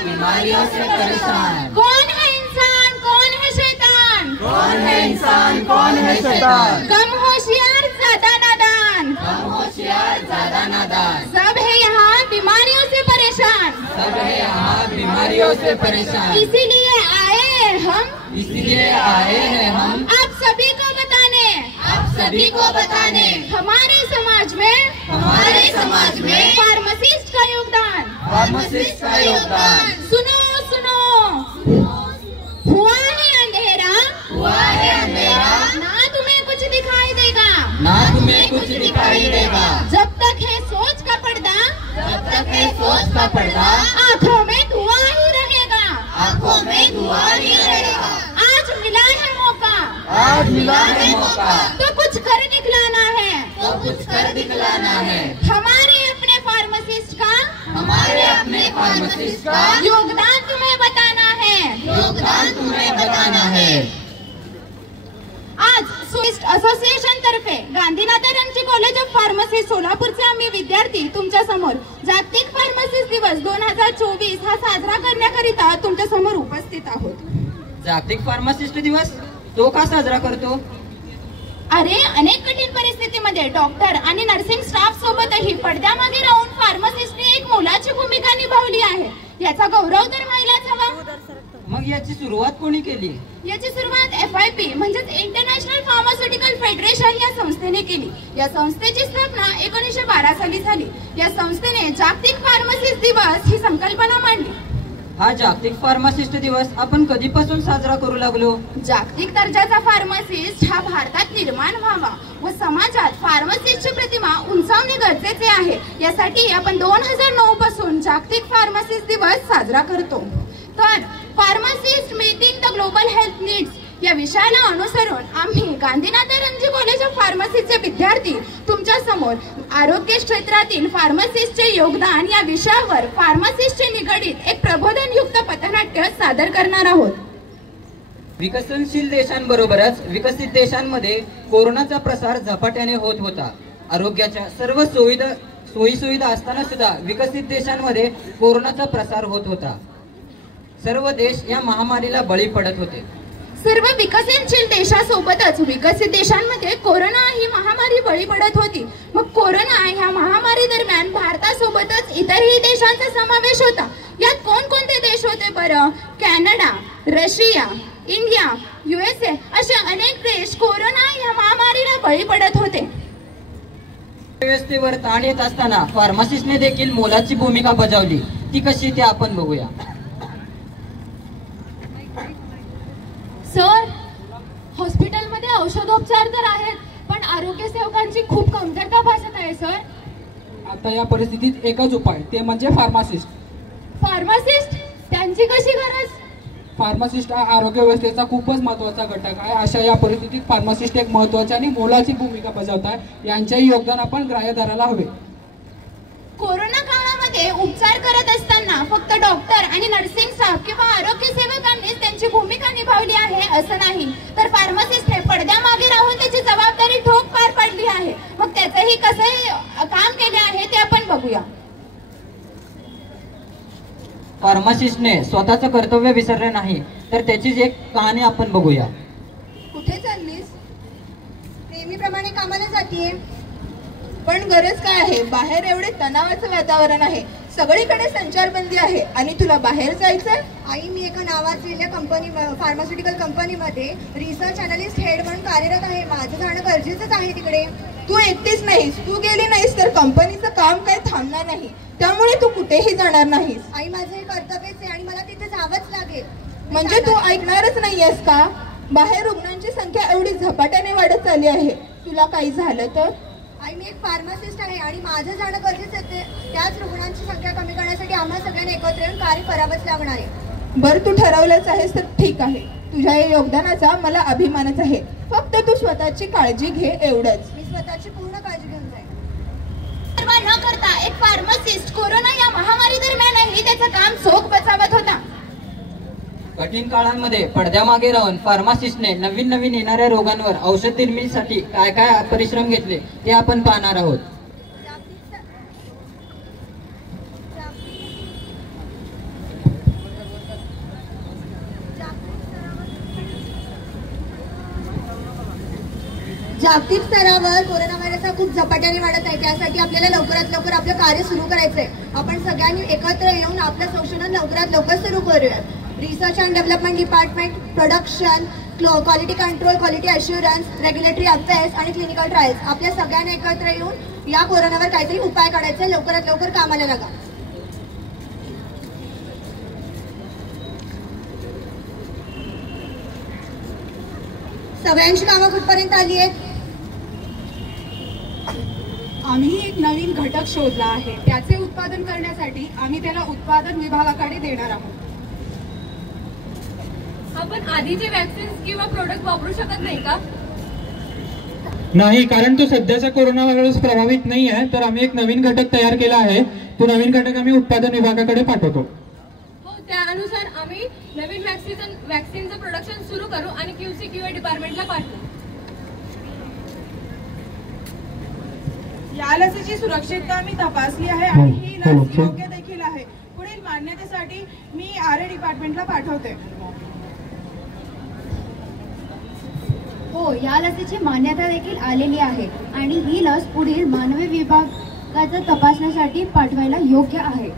बीमारियों से परेशान। कौन है इंसान, कौन है शैतान? कौन है इंसान, कौन है शैतान? कम होशियार ज्यादा नादान, कम होशियार ज्यादा नादान। सब है यहाँ बीमारियों से परेशान, सब है यहाँ बीमारियों से परेशान। इसीलिए आए हैं हम, इसलिए आए हैं हम आप सभी को बताने, आप सभी को बताने हमारे समाज में फार्मासिस्ट का योगदान, फार्मासिस्ट का योगदान। सुनो सुनो, हुआ है अंधेरा, हुआ है अंधेरा, ना तुम्हें कुछ दिखाई देगा, ना तुम्हें कुछ दिखाई देगा। जब तक है सोच का पर्दा, जब तक है सोच का पर्दा, आँखों में धुआं ही रहेगा, आँखों में धुआं ही रहेगा। आज मिला है मौका, आज मिला है मौका, तो कुछ कर दिखलाना है, तो कुछ कर दिखलाना है। हमारे अपने फार्मासिस्ट का, हमारे अपने फार्मासिस्ट का योगदान तुम्हें बताना है, योगदान तुम्हें बताना है। आज स्विस्ट असोसिएशन तर्फे गांधीनाथ रणजी कॉलेज ऑफ फार्मसी सोलापूरचे आम्ही विद्यार्थी तुमच्या समोर जागतिक फार्मासिस्ट दिवस 2024 हा साजरा करण्याकरिता तुमच्या समोर उपस्थित आहोत। जागतिक फार्मासिस्ट दिवस तो का साजरा करतो? अरे अनेक कठीण परिस्थितीमध्ये डॉक्टर आणि नर्सिंग स्टाफ सोबतही पडद्यामागे राहून फार्मासिस्टने एक मोलाची भूमिका निभावली आहे, याचा गौरव तर व्हायलाच हवा। मग याची सुरुवात कोणी केली? याची सुरुवात FIP म्हणजेच इंटरनॅशनल फार्मास्युटिकल फेडरेशन या संस्थेने केली। या संस्थेची स्थापना 1912 साली झाली। या संस्थेने जागतिक फार्मासिस्ट दिवस ही संकल्पना मांडली। हा जागतिक फार्मासिस्ट दिवस आपण कधीपासून साजरा करू लागलो? जागतिक दर्जाचा फार्मासिस्ट हा भारतात निर्माण व्हावा व समाजात फार्मासिस्टची प्रतिमा उंचावणे गरजेचे आहे, यासाठी आपण 2009 पासून जागतिक फार्मासिस्ट दिवस साजरा करतो। तर pharmacist meeting the global health needs या विषयाला अनुसरून आम्ही गांधीनाथ रणजी कॉलेज ऑफ फार्मसीचे विद्यार्थी तुमच्या समोर आरोग्य क्षेत्रातील फार्मासिस्टचे योगदान या विषयावर फार्मासिस्टचे निगडित एक प्रबोधनयुक्त पथनाट्य सादर करणार आहोत। विकसनशील देशांबरोबरच विकसित देशांमध्ये कोरोनाचा प्रसार झपाट्याने होत होता। आरोग्याच्या सर्व सोयी सुविधा असताना सुद्धा विकसित देशांमध्ये कोरोनाचा प्रसार होत होता। सर्व देश या महामारीला बळी पडत होते। सर्व विकसनशील देशासोबतच विकसित देशांमध्ये कोरोना ही महामारी बळी पडत होती। मग कोरोना ह्या महामारी दरम्यान भारतासोबतच इतरही देशांचा समावेश होता। यात कोणकोणते देश होते बरं? कॅनडा, रशिया, इंडिया, USA असे अनेक देश कोरोना ह्या महामारीला बळी पडत होते। व्यवस्थेवर ताण येत असताना फार्मासिस्टने देखील मोलाची भूमिका बजावली। ती कशी ते आपण बघूया। सर, हॉस्पिटलमध्ये औषधोपचार तर आहेत, पण आरोग्य सेवकांची खूप कमतरता भासत आहे सर। आता या परिस्थितीत एकच उपाय, ते म्हणजे फार्मासिस्ट। फार्मासिस्ट त्यांची कशी गरज? फार्मासिस्ट हा आरोग्य व्यवस्थेचा खूपच महत्त्वाचा घटक आहे। अशा या परिस्थितीत फार्मासिस्ट एक महत्त्वाची आणि मोलाची भूमिका बजावतात। यांचेही योगदान आपण ग्राह्य धरायला हवे। कोरोना काळामध्ये उपचार करत असताना फक्त डॉक्टर आणि नर्सिंग स्टाफ किंवा आरोग्य सेवकांनीच त्यांची भूमिका निभावली आहे असं नाही, तर फार्मासिस्टने पडद्यामागे राहून त्याची जबाबदारी ठोक पार पाडली आहे। मग त्याचंही कसं काम केले आहे ते आपण बघूया। फार्मासिस्टने स्वतःचं कर्तव्य विसरले नाही, तर त्याचीच एक कहाणी आपण बघूया। कुठे चाललीस? नेहमीप्रमाणे कामाला जातीये। पण गरज काय आहे? बाहेर एवढे तणावाचं वातावरण आहे, सगळीकडे संचारबंदी आहे आणि तुला बाहेर जायचंय? आई, मी एका नावाजलेल्या फार्मास्युटिकल कंपनीमध्ये रिसर्च अनालिस्ट हेड म्हणून कार्यरत आहे। माझं जाणं गरजेचंच आहे तिकडे। तू एकटीच नाहीस, तू गेली नाहीस तर कंपनीचं काम काही थांबणार नाही, त्यामुळे तू कुठेही जाणार नाहीस। आई, माझं हे कर्तव्यच आहे आणि मला तिथे जावंच लागेल। म्हणजे तू ऐकणारच नाहीयेस का? बाहेर रुग्णांची संख्या एवढी झपाट्याने वाढत चालली आहे, तुला काही झालं तर? आई, मी एक फार्मासिस्ट आहे आणि माझं जाणं गरजेचं आहे। त्याच रुग्णांची संख्या कमी करण्यासाठी आम्हाला सगळ्यांना एकत्र येऊन कार्य करावंच लागणार आहे। बरं, तू ठरवलंच आहेस तर ठीक आहे। तुझ्या या योगदानाचा मला अभिमानच आहे। फक्त तू स्वतःची काळजी घे, एवढंच। मी स्वतःची पूर्ण काळजी घेऊन जाईन। न करता एक फार्मासिस्ट कोरोना या महामारी दरम्यानही त्याचं काम चोख बचावत होता। कठीण काळांमध्ये पडद्यामागे राहून फार्मासिस्टने नवीन येणाऱ्या रोगांवर औषध निर्मितीसाठी काय काय परिश्रम घेतले ते आपण पाहणार आहोत। जागतिक स्तरावर कोरोना व्हायरस हा खूप झपाट्याने वाढत आहे. त्यासाठी आपल्याला लवकरात लवकर आपलं कार्य सुरू करायचंय. आपण सगळ्यांनी एकत्र येऊन आपलं संशोधन लवकरात लवकर सुरू करूयात. Research and development department, production, quality control, quality assurance, regulatory affairs आणि क्लिनिकल ट्रायल्स आपल्या सगळ्यांना एकत्र येऊन या कोरोनावर काहीतरी उपाय काढायचा. लवकरात लवकर कामाला लागा. सगळ्यांची कामं कुठपर्यंत आली आहेत? आम्ही एक नवीन घटक शोधला आहे. त्याचे उत्पादन करण्यासाठी आम्ही त्याला उत्पादन विभागाकडे देणार आहोत. आपण आधीचे वॅक्सिन्स किंवा प्रोडक्ट वापरू शकत नाही का? नाही, कारण तो सध्याचा कोरोना व्हायरस प्रभावित नाही आहे. तर आम्ही एक नवीन घटक तयार केला आहे. तो नवीन घटक आम्ही उत्पादन विभागाकडे पाठवतो. हो, त्यानुसार आम्ही नवीन वॅक्सिनचं प्रोडक्शन सुरू करू आणि QC/QA डिपार्टमेंटला पाठवू. या लसीची सुरक्षितता आम्ही तपासली आहे आणि ही लस योग्य देखील आहे. पुढील मान्यतेसाठी मी RA डिपार्टमेंटला पाठवते. हो, या लसीची मान्यता देखील आलेली आहे आणि ही लस पुढील मानवी विभागाच्या तपासण्यासाठी पाठवायला योग्य आहे.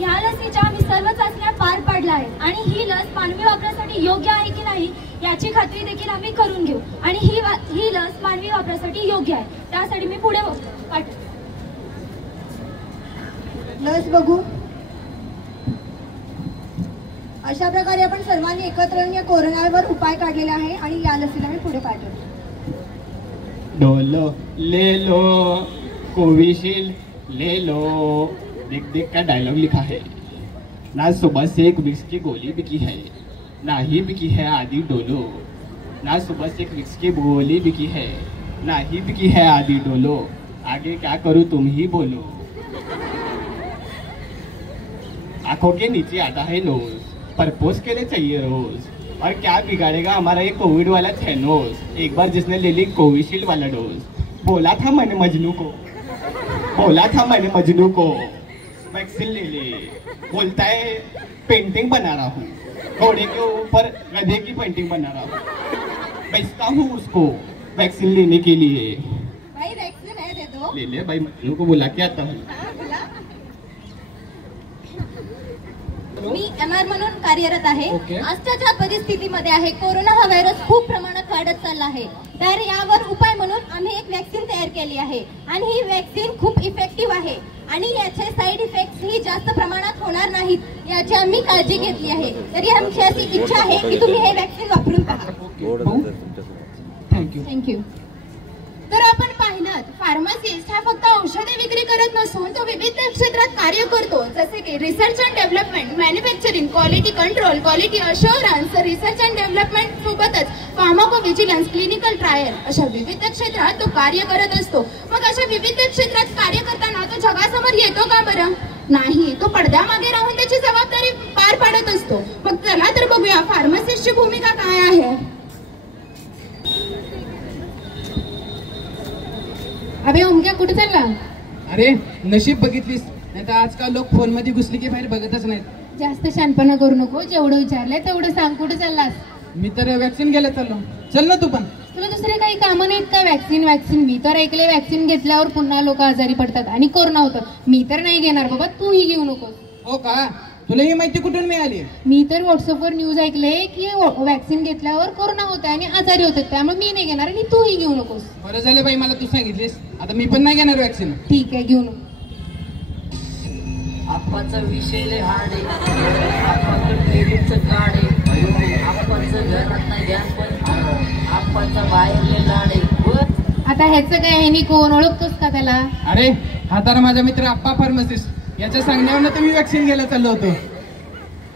या लसीच्या आम्ही सर्व चाचण्या पार पाडल्या आहेत आणि ही लस मानवी वापरासाठी योग्य आहे की नाही याची खात्री देखील आम्ही करून घेऊ. आणि ही लस मानवी वापरासाठी योग्य आहे, त्यासाठी मी पुढे पाठवते. लस बघू. अशा प्रकारे आपण सर्वांनी एकत्र येऊन या कोरोनावर उपाय काढलेले आहे आणि या लसीला मी पुढे पाठवतो. डोलो ले लो, कोविशील्ड ले लो. देख देख का डायलॉग लिखा है ना. सुबह से एक विक्स की गोली बिकी है, ना ही बिकी है आदि डोलो. ना सुबह से एक विक्स की गोली बिकी है, ना ही बिकी है आदि डोलो. आगे क्या करूँ तुम ही बोलो. आंखों के नीचे आता है नोज, परपोज के लिए चाहिए रोज. और क्या बिगाड़ेगा हमारा ये कोविड वाला थैनोस. एक बार जिसने ले ली कोविशील्ड वाला डोज, बोला था मैंने मजनू को वैक्सीन ले ले. बोलता है पेंटिंग बना रहा हूँ, घोड़े के ऊपर गधे की पेंटिंग बना रहा हूँ. बेचता हूँ उसको वैक्सीन लेने के लिए. भाई वैक्सीन है, दे दो. ले ले भाई, मजनू को बुला के आता हूँ. मी MR म्हणून कार्यरत आहे. ओके. आजच्या ज्या परिस्थितीमध्ये आहे, कोरोना हा व्हायरस खूप प्रमाणात वाढत चालला आहे. तर यावर उपाय म्हणून आम्ही एक वॅक्सिन तयार केली आहे आणि ही वॅक्सिन खूप इफेक्टिव्ह आहे आणि याचे साईड इफेक्ट्स ही जास्त प्रमाणात होणार नाहीत याची आम्ही काळजी घेतली आहे. तरी आमची अशी इच्छा आहे की तुम्ही हे वॅक्सिन वापरून पहा. थँक्यू. तर आपण पाहिलं, फार्मासिस्ट हा फक्त औषधे विक्री करत नसून तो विविध क्षेत्रात कार्य करतो, जसे की research and development, manufacturing, quality control, quality assurance, research and development सोबतच फार्माकोव्हिजिलन्स, क्लिनिकल ट्रायल अशा विविध क्षेत्रात तो कार्य करत असतो. मग अशा विविध क्षेत्रात कार्य करताना तो जगासमोर येतो का बरं? नाही, तो पडद्यामागे राहून त्याची जबाबदारी पार पाडत असतो. मग चला तर बघूया फार्मासिस्टची भूमिका काय आहे. अबे ओमक्या, कुठे चालला? अरे नशीब बघितलीस, नाही तर आजकाल लोक फोन मध्ये घुसली की बाहेर बघतच नाहीत. जास्त शानपणा करू नको. जेवढं विचारलंय तेवढं सांग, कुठे चाललास? मी तर वॅक्सिन घ्यायला चाललो. चल ना तू पण. तुला दुसरे काही कामं नाहीत का? वॅक्सिन मी तर ऐकले वॅक्सिन घेतल्यावर पुन्हा लोक आजारी पडतात आणि कोरोना होतं. मी तर नाही घेणार बाबा, तूही घेऊ नकोस. हो का? तुला ही माहिती कुठून मिळाली? मी तर व्हॉट्सअपवर न्यूज ऐकले की वॅक्सिन घेतल्यावर कोरोना होत आणि आजारी होतात, त्यामुळे मी नाही घेणार आणि तूही घेऊ नकोस. बरं झालं बाई, मला तू सांगितलीस. आता मी पण नाही घेणार वॅक्सिन. ठीक आहे, घेऊ नको. आप्पाचा विषय लय हार्ड आहे. आप्पाकडे क्रेडिटचं कार्ड आहे. आप्पाचं घरात नाही ध्यान पण आप्पाचा बाहेर लय लाड आहे. आता ह्याचं काय आहे, नी कोण ओळखतोस का त्याला? अरे हा तर माझा मित्र आप्पा फार्मासिस्ट. याच्या सांगण्यावरनं तर मी वॅक्सिन घ्यायला चाललो होतो.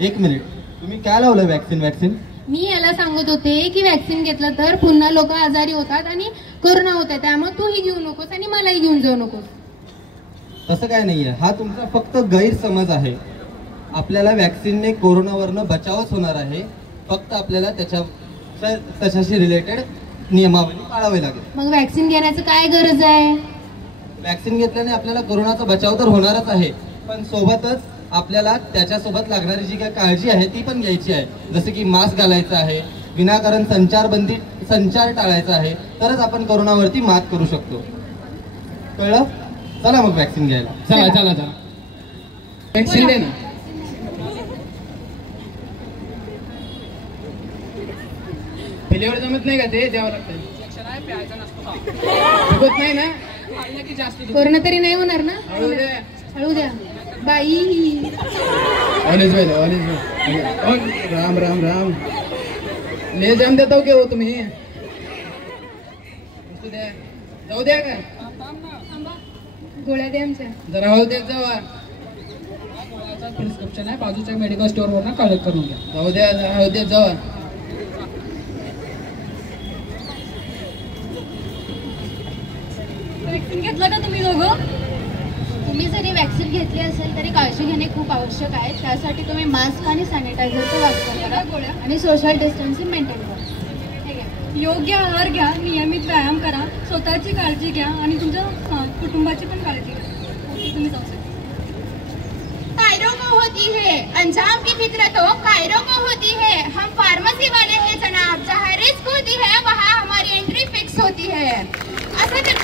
एक मिनिट, तुम्ही काय लावलं वॅक्सिन? मी याला सांगत होते की वॅक्सिन घेतलं तर पुन्हा लोक आजारी होतात आणि कोरोना होतात, त्यामुळे तूही घेऊ नकोस आणि मलाही घेऊन जाऊ नकोस. तसं काय नाहीये, हा तुमचा फक्त गैरसमज आहे. आपल्याला वॅक्सिनने कोरोनावरनं बचावच होणार आहे. फक्त आपल्याला त्याच्याशी रिलेटेड नियमावली पाळावी लागेल. मग वॅक्सिन घेण्याचं काय गरज आहे? वॅक्सिन घेतल्याने आपल्याला कोरोनाचा बचाव तर होणारच आहे, पण सोबतच आपल्याला त्याच्यासोबत लागणारी जी काही काळजी आहे ती पण घ्यायची आहे. जसं की मास्क घालायचं आहे, विनाकारण संचारबंदी संचार टाळायचा आहे, तरच आपण कोरोनावरती मात करू शकतो. कळलं? चला मग वॅक्सिन घ्यायला. चला चला चला वॅक्सिन दे ना. पिल्यावर जमत नाही का ते द्यावं लागतं. दुखत नाही ना? कोरोना तरी नाही होणार ना? हळू द्या. हळू द्या बाई. राम राम राम. ले जाम देता के हो तुम्ही? जाऊ द्या का? गोळ्या द्या आमच्या. जरा हळू देत जावा. प्रिस्क्रिप्शन आहे बाजूच्या मेडिकल स्टोअर वरनं कलेक्ट करून घ्या. जाऊ द्या जरा हळू देत जावा. वॅक्सिन घेतलं का तुम्ही दोघं? तुम्ही जरी वॅक्सिन घेतली असेल तरी काळजी घेणे खूप आवश्यक आहे. त्यासाठी तुम्ही मास्क आणि सॅनिटायझरचा वापर करा आणि सोशल डिस्टन्सिंग मेंटेन करा. योग्य आहार घ्या, नियमित व्यायाम करा, स्वतःची काळजी घ्या आणि तुमच्या कुटुंबाची पण काळजी घ्या. तुम्ही जाऊ शकता. कायरो को होती है अंजाम की फिक्र तो कायरो को होती है. हम फार्मेसी वाले हैं जनाब, जहाँ रिस्क होती है वहाँ हमारी एंट्री फिक्स होती है. असं तर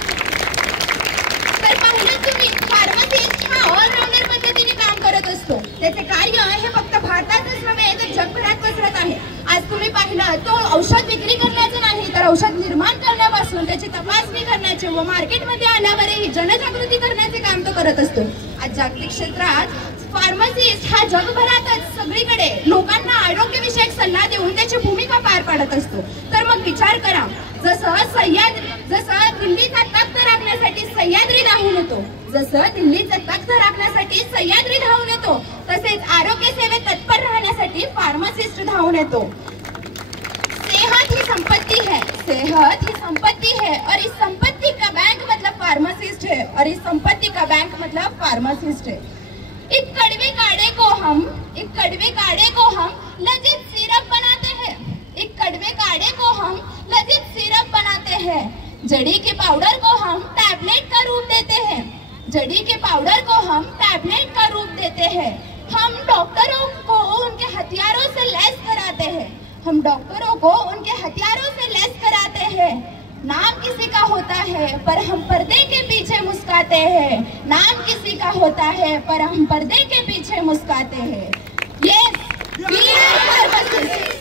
पाहिलं तुम्ही, फार्मसिस्ट हा ऑलराऊंडर पद्धतीने काम करत असतो. त्याचे कार्य हे फक्त भारतातच नव्हे तर जगभरात पसरत आहे. आज तुम्ही पाहिलं तो औषध विक्री करण्याचं नाही तर औषध निर्माण करण्यापासून त्याची तपासणी करण्याचे व मार्केटमध्ये आल्यावरही जनजागृती करण्याचे काम तो करत असतो. आज जागतिक क्षेत्रात फार्मसिस्ट हा जगभरातच सगळीकडे लोकांना आरोग्यविषयक सल्ला देऊन त्याची भूमिका पार पाडत असतो. तर मग विचार करा, जसं दिल्लीचा तख्त राखण्यासाठी सह्याद्री धावून येतो, जसं दिल्लीचा तख्त राखण्यासाठी सह्याद्री धावून येतो, तसेच आरोग्य सेवेत तत्पर राहण्यासाठी फार्मासिस्ट धावून येतो. सेहत ही संपत्ति है, सेहत ही संपत्ति है और इस संपत्ति का बैंक मतलब फार्मासिस्ट है, और इस संपत्ति का बैंक मतलब फार्मासिस्ट है. एक कड़वे काढ़े को हम लजीज सिरप बनाते हैं. एक कड़वे काढ़े को हम लजीज सिरप बनाते हैं. जड़ी के पाउडर को हम टैबलेट का रूप देते हैं. जड़ी के पाउडर को हम टैबलेट का रूप देते हैं. हम डॉक्टरों को उनके हथियारों से लैस कराते हैं. हम डॉक्टरों को उनके हथियारों से लैस कराते हैं. नाम किसी का होता है पर हम पर्दे के पीछे मुस्काते हैं. नाम किसी का होता है पर हम पर्दे के पीछे मुस्काते हैं. Yes, we are pharmacists.